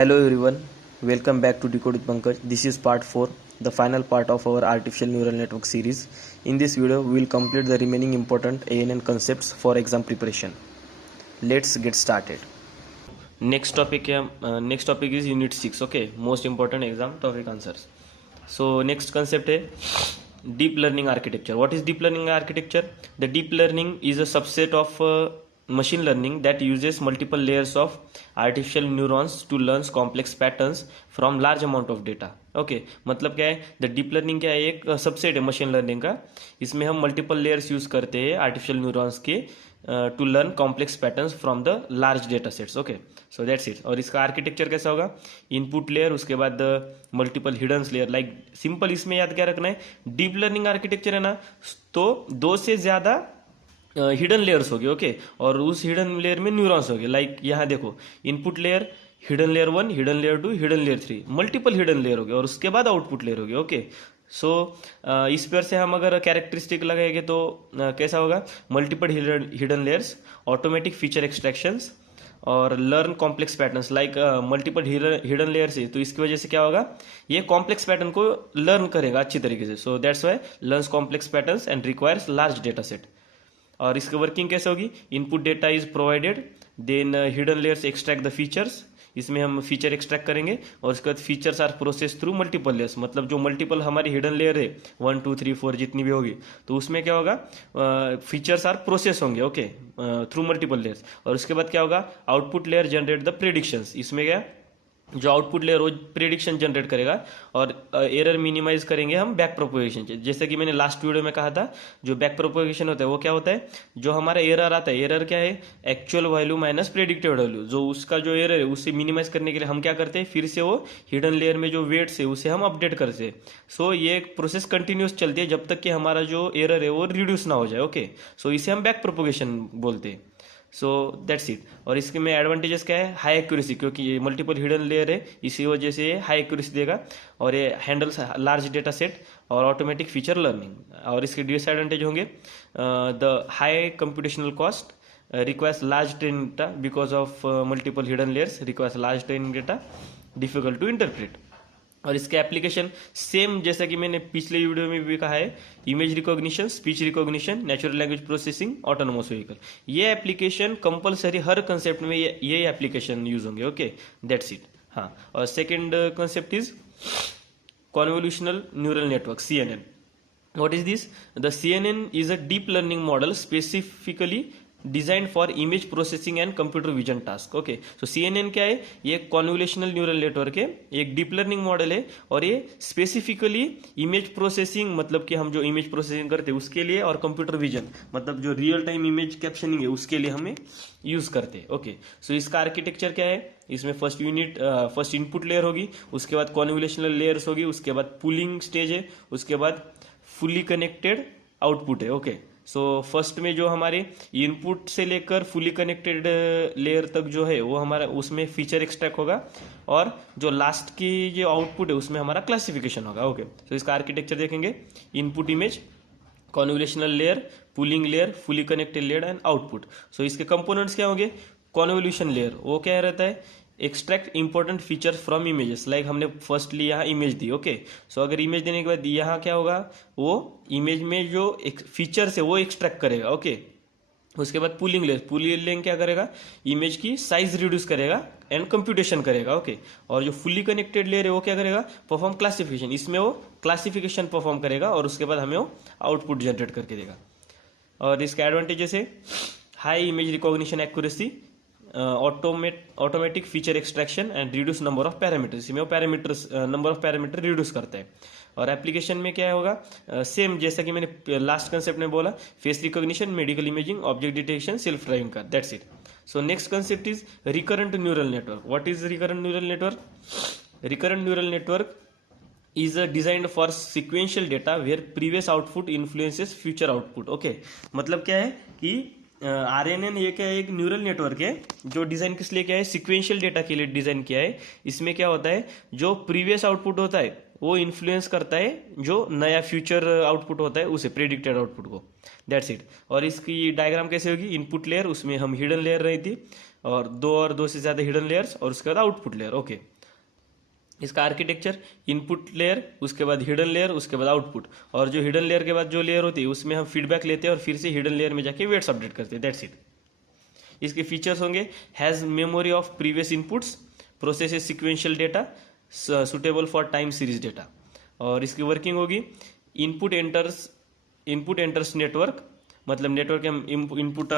Hello everyone, welcome back to Decode with Pankaj. This is part 4, the final part of our artificial neural network series. In this video, we will complete the remaining important ANN concepts for exam preparation. Let's get started. Next topic is unit 6, okay, most important exam topic answers. So next concept is deep learning architecture. What is deep learning architecture? The deep learning is a subset of machine learning that uses multiple layers of artificial neurons to learn complex patterns from large amount of data. Okay मतलब क्या है, the deep learning क्या है, एक subset है machine learning का. इसमें हम मल्टीपल लेयर्स यूज करते हैं आर्टिफिशियल न्यूरॉन्स के to learn complex patterns from the large data sets. Okay, so that's it. और इसका आर्किटेक्चर कैसा होगा? इनपुट लेयर, उसके बाद multiple hiddens layer. Like simple इसमें याद क्या रखना है, डीप लर्निंग आर्किटेक्चर है ना, तो दो से ज्यादा हिडन लेयर्स होगी. ओके, और उस हिडन लेयर में न्यूरॉन्स होगी. लाइक यहाँ देखो, input layer, hidden layer 1, hidden layer 2, hidden layer 3, multiple hidden layer होगी, और उसके बाद आउटपुट लेयर होगी. ओके, सो इस पर से हम अगर कैरेक्टरिस्टिक लगाएंगे तो कैसा होगा? Multiple hidden layers, automatic feature extractions और learn complex patterns. Like multiple hidden layers है, तो इसकी वजह से क्या होगा, ये कॉम्प्लेक्स पैटर्न को लर्न करेगा अच्छी तरीके से. So that's why learns complex patterns and requires large data set. और इसकी वर्किंग कैसे होगी? Input data is provided, then hidden layers extract the features. इसमें हम फीचर एक्सट्रैक्ट करेंगे, और उसके बाद features are process through multiple layers. मतलब जो मल्टीपल हमारी हिडन लेयर है 1 2 3 4 जितनी भी होगी, तो उसमें क्या होगा, फीचर्स आर प्रोसेस होंगे. Okay, through multiple layers. और उसके बाद क्या होगा, output layer generate the predictions. इसमें क्या, जो आउटपुट लेयर वो प्रेडिक्शन जनरेट करेगा, और एरर मिनिमाइज करेंगे हम बैक प्रोपोगेशन से. जैसे कि मैंने लास्ट वीडियो में कहा था, जो बैक प्रोपोगेशन होता है वो क्या होता है, जो हमारा एरर आता है, एरर क्या है, actual value minus predicted value. जो उसका जो एरर है उससे मिनिमाइज करने के लिए हम क्या करते हैं, फिर से वो हिडन लेयर में जो वेट्स है उसे हम अपडेट करते हैं. सो ये एक प्रोसेस कंटिन्यूस चलती है जब तक कि हमारा जो एरर है वो रिड्यूस ना हो जाए. ओके, सो इसे हम बैक प्रोपोगेशन बोलते हैं. सो दैट्स इट. और इसके में एडवांटेजेस क्या है, हाई एक्यूरेसी, क्योंकि ये मल्टीपल हिडन लेयर है, इसी वजह से ये हाई एक्यूरेसी देगा, और ये हैंडल्स लार्ज डेटा सेट और ऑटोमेटिक फीचर लर्निंग. और इसके डिसएडवांटेज होंगे, the high computational cost, requires large training data because of multiple hidden layers, requires large training data, difficult to interpret. और इसके एप्लीकेशन सेम जैसा कि मैंने पिछले वीडियो में भी कहा है, image recognition, speech recognition, natural language processing, autonomous vehicle. ये एप्लीकेशन कंपलसरी हर कंसेप्ट में ये एप्लीकेशन यूज होंगे. Okay, that's it. हाँ, और second concept is convolutional neural network, CNN. What is this? The CNN is a deep learning model specifically designed for image processing and computer vision task. Okay, so CNN क्या है, ये convolutional neural network है, एक deep learning model है, और ये specifically image processing, मतलब कि हम जो इमेज प्रोसेसिंग करते हैं उसके लिए, और कंप्यूटर विजन मतलब जो रियल टाइम इमेज कैप्शनिंग है उसके लिए हमें यूज करते हैं. ओके, सो इसका आर्किटेक्चर क्या है, इसमें फर्स्ट इनपुट लेयर होगी, उसके बाद कॉन्वोल्यूशनल लेयर्स होगी, उसके बाद पूलिंग स्टेज है, उसके बाद फुली कनेक्टेड आउटपुट है. ओके, सो फर्स्ट में जो हमारे इनपुट से लेकर फुली कनेक्टेड लेयर तक जो है वो हमारा, उसमें फीचर एक्सट्रैक्ट होगा, और जो लास्ट की जो आउटपुट है उसमें हमारा क्लासिफिकेशन होगा. ओके, सो इसका आर्किटेक्चर देखेंगे, input image, convolutional layer, pooling layer, fully connected layer and output. So इसके कंपोनेंट्स क्या होंगे, कॉन्वोल्यूशन लेयर वो क्या रहता है, extract important feature from images. Like हमने फर्स्टली यहाँ इमेज दी. ओके, सो अगर इमेज देने के बाद यहाँ क्या होगा, वो इमेज में जो एक फीचर्स है वो एक्सट्रैक्ट करेगा. ओके, उसके बाद पूलिंग लेयर क्या करेगा, इमेज की साइज रिड्यूस करेगा एंड कंप्यूटेशन करेगा. ओके, और जो फुली कनेक्टेड लेयर है वो क्या करेगा, परफॉर्म क्लासिफिकेशन. इसमें वो क्लासिफिकेशन परफॉर्म करेगा, और उसके बाद हमें वो आउटपुट जनरेट करके देगा. और इसके एडवांटेजेस है, high image recognition accuracy, automatic feature extraction and reduce number of parameters. इसमें वो parameters, number of parameter reduce करता है. और एप्लीकेशन में क्या होगा, सेम जैसा कि मैंने लास्ट कंसेप्ट में बोला, face recognition, medical imaging, object detection, self driving car. That's it. So next concept is recurrent neural network. What is recurrent neural network? Recurrent neural network is designed for sequential data where previous output influences future output. Okay, मतलब क्या है कि RNN ये क्या है, एक neural network है जो डिजाइन किस लिए क्या है, सिक्वेंशियल डेटा के लिए डिजाइन किया है. इसमें क्या होता है, जो प्रीवियस आउटपुट होता है वो इन्फ्लुएंस करता है जो नया फ्यूचर आउटपुट होता है उसे, प्रेडिक्टेड आउटपुट को. That's it. और इसकी डायग्राम कैसे होगी, इनपुट लेयर, उसमें हम हिडन लेयर रही थी, और दो से ज़्यादा हिडन लेयर्स और उसके बाद आउटपुट लेयर। ओके, इसका आर्किटेक्चर इनपुट लेयर, उसके बाद हिडन लेयर, उसके बाद आउटपुट, और जो हिडन लेयर के बाद जो लेयर होती है उसमें हम फीडबैक लेते हैं और फिर से हिडन लेयर में जाके वेट्स अपडेट करते हैं। That's it. इसके फीचर्स होंगे has memory of previous inputs, processes sequential data, suitable for time series data. और इसकी वर्किंग होगी इनपुट एंटर्स नेटवर्क, मतलब नेटवर्क हम इनपुट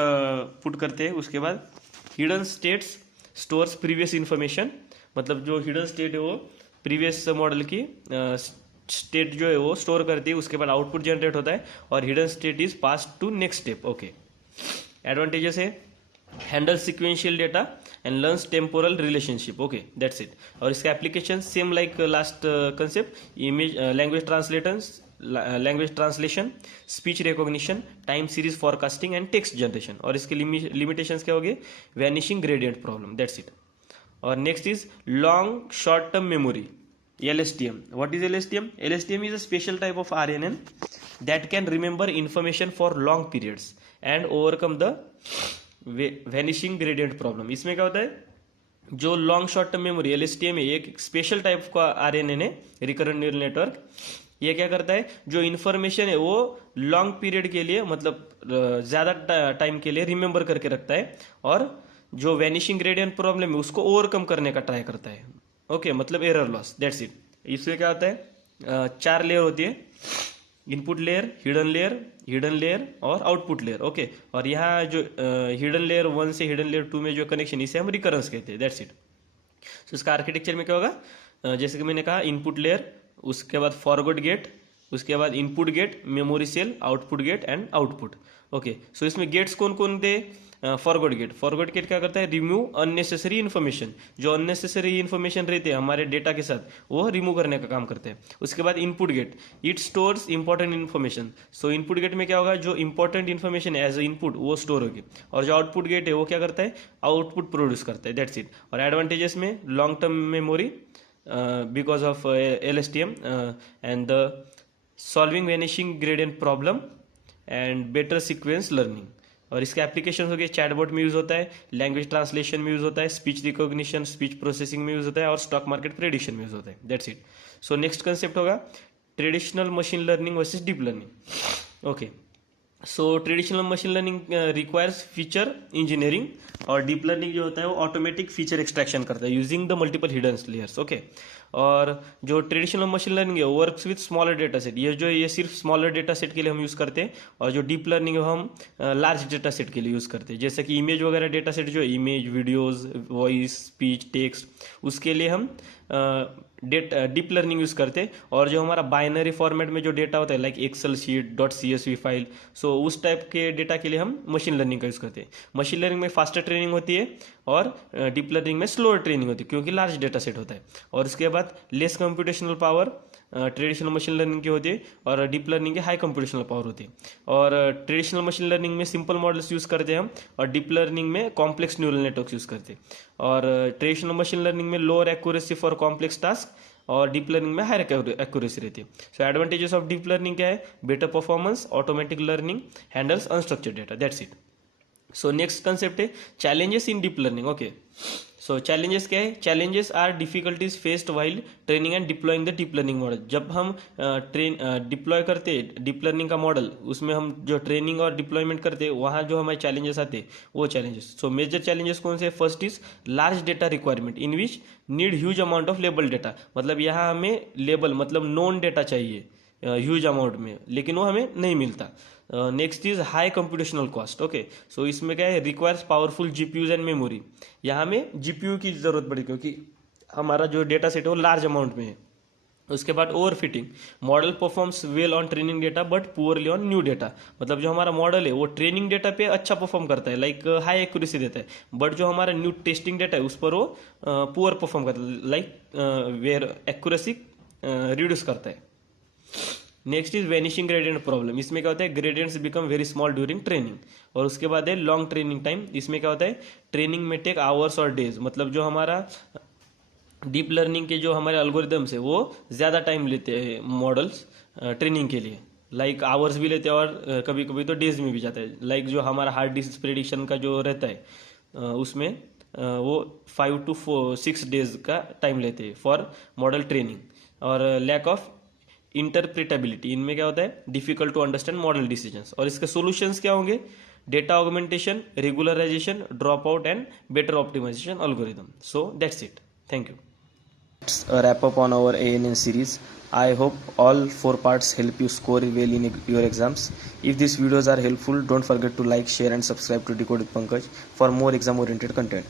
पुट करते हैं, उसके बाद hidden states stores previous information, मतलब जो हिडन स्टेट है वो प्रीवियस मॉडल की स्टेट जो है वो स्टोर करती है, उसके बाद आउटपुट जनरेट होता है और hidden state is pass to next step. Okay, advantages है handle sequential data and learns temporal relationship. Okay, that's it. और इसका application same like last concept, image language translation, speech recognition, time series forecasting and text generation. और इसके limitations क्या होंगे, vanishing gradient problem. That's it. और next is long short term memory, LSTM. What is LSTM? LSTM is a special type of RNN that can remember information for long periods and overcome the vanishing gradient problem. इसमें क्या होता है, जो long short term memory LSTM है, एक special type का RNN है, recurrent neural network. ये क्या करता है, जो इन्फॉर्मेशन है वो लॉन्ग पीरियड के लिए, मतलब ज़्यादा टाइम के लिए रिमेंबर करके रखता है, और जो वैनिशिंग ग्रेडियंट प्रॉब्लम है उसको ओवरकम करने का ट्राई करता है। ओके, मतलब एरर लॉस। That's it. इसमें क्या होता है, 4 लेयर होती है, इनपुट लेयर, हिडन लेयर और आउटपुट लेयर। ओके, और यहाँ जो हिडन लेयर 1 से हिडन लेयर 2 में जो कनेक्शन, इसे हम रिकरेंस कहते हैं। That's it. तो इसका आर्किटेक्चर में क्या होगा, जैसे कि मैंने कहा, इनपुट लेयर, उसके बाद फॉरवर्ड गेट, उसके बाद input gate, memory cell, output gate and output. Okay, so इसमें गेट्स कौन कौन थे, फॉरवर्ड गेट क्या करता है, रिमूव अननेसेसरी इन्फॉर्मेशन, जो अननेसेसरी इन्फॉर्मेशन रहते हैं हमारे डेटा के साथ वो रिमूव करने का काम करते हैं। उसके बाद input gate, it stores important information. So input gate में क्या होगा, जो important information as a input वो स्टोर होगी, और जो आउटपुट गेट है वो क्या करता है, आउटपुट प्रोड्यूस करता है। That's it. और एडवांटेजेस में long term memory because of LSTM and the solving vanishing gradient problem and better sequence learning. और इसके एप्लीकेशन हो गए, चैटबॉट में यूज होता है, लैंग्वेज ट्रांसलेशन में यूज होता है, स्पीच रिकॉग्निशन, स्पीच प्रोसेसिंग में यूज होता है, और स्टॉक मार्केट प्रेडिक्शन में यूज होता है। That's it. So next concept होगा traditional machine learning versus deep learning. Okay, so traditional machine learning requires feature engineering, और डीप लर्निंग जो होता है वो ऑटोमेटिक फीचर एक्सट्रैक्शन करता है using the multiple hidden layers. Okay, और जो ट्रेडिशनल मशीन लर्निंग है works with smaller data set, ये सिर्फ स्मॉलर डेटा सेट के लिए हम यूज़ करते हैं, और जो डीप लर्निंग है हम लार्ज डेटा सेट के लिए यूज़ करते हैं, जैसे कि इमेज वगैरह डेटा सेट, जो image, videos, voice, speech, text, उसके लिए हम डीप लर्निंग यूज़ करते हैं। और जो हमारा बाइनरी फॉर्मेट में जो डेटा होता है, like Excel sheet, .csv file, so उस टाइप के डेटा के लिए हम मशीन लर्निंग का यूज़ करते हैं। मशीन लर्निंग में फास्टर ट्रेनिंग होती है और डीप लर्निंग में स्लोअर ट्रेनिंग होती है, क्योंकि लार्ज डेटा सेट होता है। और उसके बाद less computational power traditional machine learning की होती है, और डीप लर्निंग की हाई कंप्यूटेशनल पावर होती है। और ट्रेडिशनल मशीन लर्निंग में सिंपल मॉडल्स यूज़ करते हैं हम, और डीप लर्निंग में कॉम्प्लेक्स न्यूरल नेटवर्क्स यूज़ करते हैं। और ट्रेडिशनल मशीन लर्निंग में lower accuracy for complex task, और डीप लर्निंग में हायर एक्यूरेसी रहती है। सो एडवांटेजेस ऑफ डीप लर्निंग क्या है, better performance, automatic learning, handles unstructured data. That's it. So next concept है challenges in deep learning. Okay, so challenges क्या है, challenges are difficulties faced while training and deploying the deep learning model. जब हम deploy करते deep learning का model, उसमें हम जो ट्रेनिंग और डिप्लॉयमेंट करते हैं, वहाँ जो हमारे चैलेंजेस आते हैं वो चैलेंजेस। सो मेजर चैलेंजेस कौन से, first is large data requirement in which need huge amount of label data, मतलब यहाँ हमें लेबल मतलब नॉन डेटा चाहिए ह्यूज अमाउंट में, लेकिन वो हमें नहीं मिलता। Next is high computational cost. Okay, so इसमें क्या है, requires powerful GPUs and memory, यहाँ हमें जीपीयू की जरूरत पड़ी, क्योंकि हमारा जो डेटा सेट है वो लार्ज अमाउंट में है। उसके बाद over fitting, model performs well on training data but poorly on new data, मतलब जो हमारा मॉडल है वो ट्रेनिंग डेटा पे अच्छा परफॉर्म करता है, लाइक हाई एक्यूरेसी देता है, बट जो हमारा न्यू टेस्टिंग डेटा है उस पर वो पुअर परफॉर्म करता है, लाइक वेयर एक्यूरेसी रिड्यूस करता है। Next is vanishing gradient problem, इसमें क्या होता है, gradients become very small during training. और उसके बाद है लॉन्ग ट्रेनिंग टाइम, इसमें क्या होता है, ट्रेनिंग में टेक आवर्स और डेज, मतलब जो हमारा डीप लर्निंग के जो हमारे एल्गोरिदम्स है वो ज़्यादा टाइम लेते हैं मॉडल्स ट्रेनिंग के लिए, लाइक आवर्स भी लेते हैं और कभी कभी तो डेज में भी जाता है। लाइक जो हमारा हार्ड डिस्क प्रेडिक्शन का जो रहता है उसमें वो 5 to 6 days का टाइम लेते हैं फॉर मॉडल ट्रेनिंग. और लैक ऑफ इंटरप्रिटेबिलिटी, इनमें क्या होता है, difficult to understand model decisions. और इसके सॉल्यूशंस क्या होंगे, data augmentation, regularization, drop out and better optimization algorithm. So that's it. Thank you. It's a wrap up on our ANN series. I hope all 4 parts help you score well in your exams. If these videos are helpful, don't forget to like, share and subscribe to Decode with Pankaj for more exam oriented content.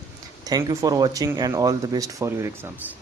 Thank you for watching and all the best for your exams.